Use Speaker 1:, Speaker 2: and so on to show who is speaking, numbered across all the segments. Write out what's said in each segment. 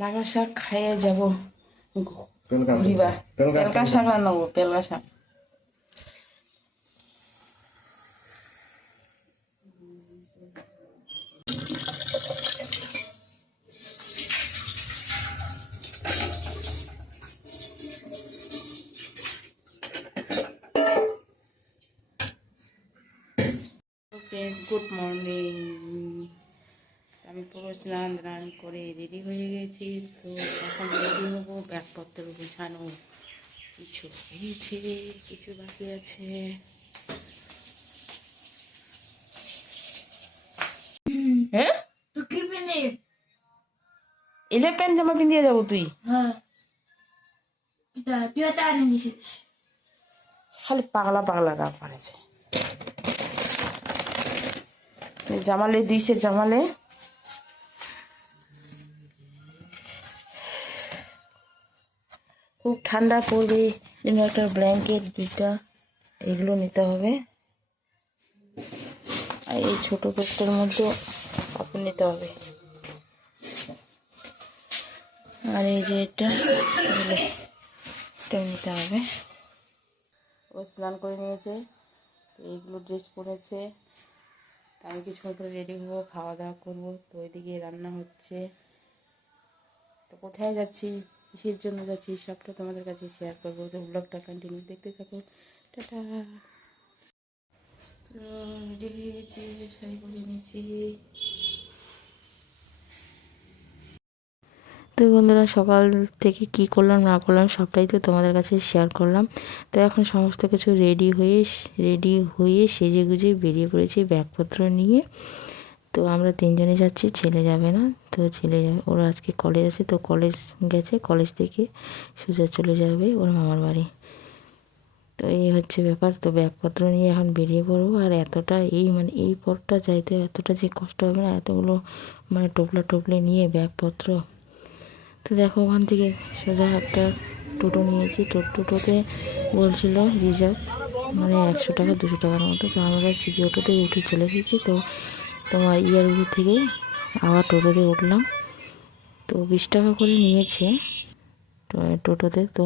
Speaker 1: লাগা শাক খাইয়ে যাব।
Speaker 2: পেলকা
Speaker 1: ঘুরিবা।
Speaker 2: পেলকা
Speaker 1: শাক রান্নাবো পেলকা শাক। গুড মর্নিং আমি পুরো স্নান ধান করে রেডি হয়ে গেছি তো এখন রেডি হব ব্যাগপত্র গুছানো কিছু হয়েছে কিছু বাকি আছে। হ্যাঁ?
Speaker 3: তো কি পিনে
Speaker 1: এলে প্যান্ট জামা পিন্দিয়ে যাব তুই।
Speaker 3: হ্যাঁ। তুই এটা আনি দিছিস
Speaker 1: খালি পাগলা পাগলা রাগ করেছে জামালে দিয়েছে জামালে। খুব ঠান্ডা পড়বে জন্য একটা ব্ল্যাঙ্কেট দুইটা এগুলো নিতে হবে। আর এই ছোটো ব্যাগটার মধ্যে কাপড় নিতে হবে। আর এই যে এটা এটাও নিতে হবে। ও স্নান করে নিয়েছে এইগুলো ড্রেস পরেছে। আমি কিছুক্ষণ পরে রেডি হব, খাওয়া দাওয়া করব। তো ওইদিকে রান্না হচ্ছে। তো কোথায় যাচ্ছি? কিসের জন্য যাচ্ছি সবটা তোমাদের কাছে শেয়ার করব। তো ব্লগটা কন্টিনিউ দেখতে থাকো। টাটা। তো রেডি হয়ে গেছি, শাড়ি পরে নিয়েছি। তো বন্ধুরা, সকাল থেকে কি করলাম, না করলাম, সবটাই তো তোমাদের কাছে শেয়ার করলাম। তো এখন সমস্ত কিছু রেডি হয়ে রেডি হয়ে সেজে গুজে বেরিয়ে পড়েছি ব্যাগপত্র নিয়ে। তো আমরা তিনজনে যাচ্ছি, ছেলে যাবে না, তো ছেলে যাবে, ওরা আজকে কলেজ আছে, তো কলেজ গেছে কলেজ থেকে সোজা চলে যাবে ওর মামার বাড়ি। তো এই হচ্ছে ব্যাপার, তো ব্যাগপত্র নিয়ে এখন বেরিয়ে পড়ব, আর এতটা এই মানে এই পথটা যাইতে এতটা যে কষ্ট হবে না, এতগুলো মানে টোপলা টোপলে নিয়ে ব্যাগপত্র। তো দেখো ওখান থেকে সোজা একটা টোটো নিয়েছি টোটোতে বলছিল রিজার্ভ মানে একশো টাকা, দুশো টাকার মতো, তো আমরা সিজি অটোতে উঠে চলে এসেছি, তো তোমার ইয়ারগুলো থেকে আবার টোটোতে উঠলাম। তো বিশ টাকা করে নিয়েছে টোটোতে। তো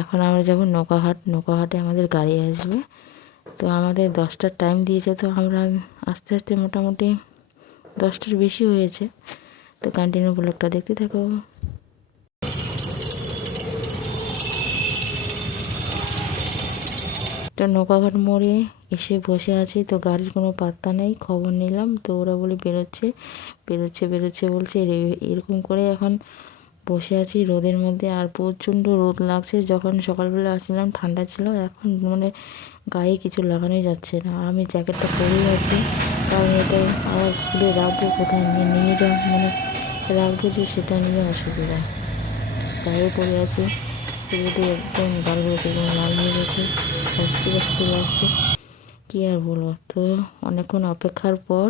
Speaker 1: এখন আমরা যাব নৌকাহাট নৌকাহাটে আমাদের গাড়ি আসবে। তো আমাদের দশটার টাইম দিয়েছে। তো আমরা আস্তে আস্তে মোটামুটি দশটার বেশি হয়েছে। তো কন্টিনিউ ব্লগটা দেখতে থাকো। তো নৌকাঘাট মোড়ে এসে বসে আছি, তো গাড়ির কোনো পাত্তা নেই, খবর নিলাম, তো ওরা বলে বেরোচ্ছে বেরোচ্ছে বেরোচ্ছে বলছে এরকম করে এখন বসে আছি রোদের মধ্যে, আর প্রচণ্ড রোদ লাগছে, যখন সকালবেলা আসছিলাম ঠান্ডা ছিল, এখন মানে গায়ে কিছু লাগানোই যাচ্ছে না, আমি জ্যাকেটটা পরেই আছি, কারণ এটা আবার খুলে রাখব, কোথায় নিয়ে নিয়ে যাও মানে রাখব যে সেটা নিয়ে অসুবিধা গায়ে পড়ে আছে। পুরোটি একদম গালগুলো একদম লাল হয়ে গেছে অস্থির অস্থির লাগছে। কী আর বলব, তো অনেকক্ষণ অপেক্ষার পর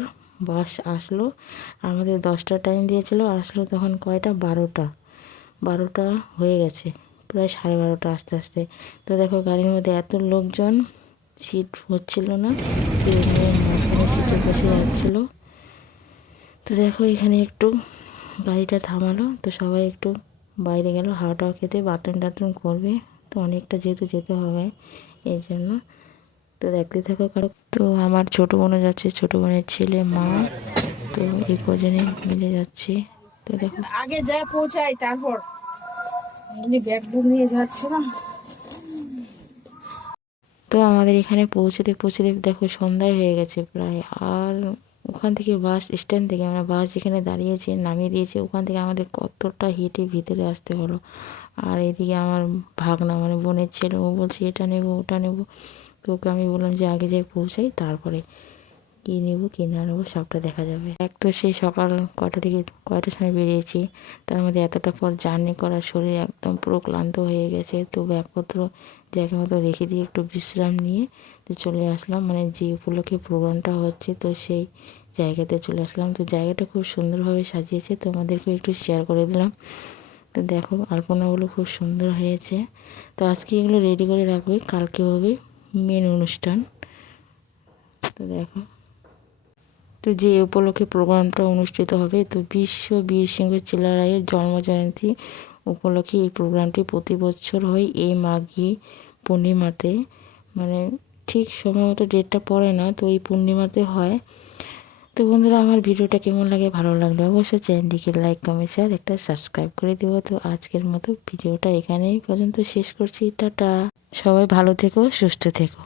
Speaker 1: বাস আসলো। আমাদের দশটা টাইম দিয়েছিল, আসলো তখন কয়টা? বারোটা। বারোটা হয়ে গেছে, প্রায় সাড়ে বারোটা আস্তে আস্তে। তো দেখো গাড়ির মধ্যে এত লোকজন সিট হচ্ছিল না ট্রেনের মাঝখানে সিটে বসে যাচ্ছিল। তো দেখো এখানে একটু গাড়িটা থামালো, তো সবাই একটু বাইরে গেল হাওয়া টাওয়া খেতে বাথরুম টাথরুম করবে। তো অনেকটা যেহেতু যেতে হবে এই জন্য। তো দেখতে থাকো কারও। তো আমার ছোটো বোনও যাচ্ছে ছোটো বোনের ছেলে মা। তো এই কজনে মিলে যাচ্ছে। তো দেখো।
Speaker 3: আগে যা পৌঁছাই তারপর। ব্যাগ নিয়ে যাচ্ছে না।
Speaker 1: তো আমাদের এখানে পৌঁছতে পৌঁছতে দেখো সন্ধ্যায় হয়ে গেছে প্রায় আর ওখান থেকে বাস স্ট্যান্ড থেকে মানে বাস যেখানে দাঁড়িয়েছে, নামিয়ে দিয়েছে, ওখান থেকে আমাদের কতটা হেঁটে ভিতরে আসতে হলো। আর এদিকে আমার ভাগনা মানে বোনের ছেলে, ও বলছে, এটা নেব, ওটা নেব। তো ওকে আমি বললাম যে, আগে যাই পৌঁছাই, তারপরে কী নেব, কী না নেব, সবটা দেখা যাবে। এক তো সেই সকাল কটা থেকে কয়টার সময় বেরিয়েছি, তার মধ্যে এতটা পর জার্নি করার শরীর একদম পুরো ক্লান্ত হয়ে গেছে। তো ব্যাগপত্র জায়গা মতো রেখে দিয়ে একটু বিশ্রাম নিয়ে তো চলে আসলাম। মানে যে উপলক্ষে প্রোগ্রামটা হচ্ছে, তো সেই জায়গাতে চলে আসলাম। তো জায়গাটা খুব সুন্দরভাবে সাজিয়েছে। তোমাদেরকে একটু শেয়ার করে দিলাম। তো দেখো, আলপনাগুলো খুব সুন্দর হয়েছে। তো আজকে এগুলো রেডি করে রাখবে। কালকে হবে মেন অনুষ্ঠান। তো দেখো। তো যে উপলক্ষে প্রোগ্রামটা অনুষ্ঠিত হবে, তো বিশ্ব বীর সিংহ চিলারায়ের জন্মজয়ন্তী উপলক্ষে এই প্রোগ্রামটি প্রতি বছর হয় এই মাঘী পূর্ণিমাতে। মানে ঠিক সময় মতো ডেটটা পড়ে না, তো এই পূর্ণিমাতে হয়। তো বন্ধুরা, আমার ভিডিওটা কেমন লাগে, ভালো লাগলে অবশ্যই চ্যানেলটিকে লাইক কমেন্ট শেয়ার একটা সাবস্ক্রাইব করে দেবো তো আজকের মতো ভিডিওটা এখানেই পর্যন্ত শেষ করছি। টাটা। সবাই ভালো থেকো, সুস্থ থেকো।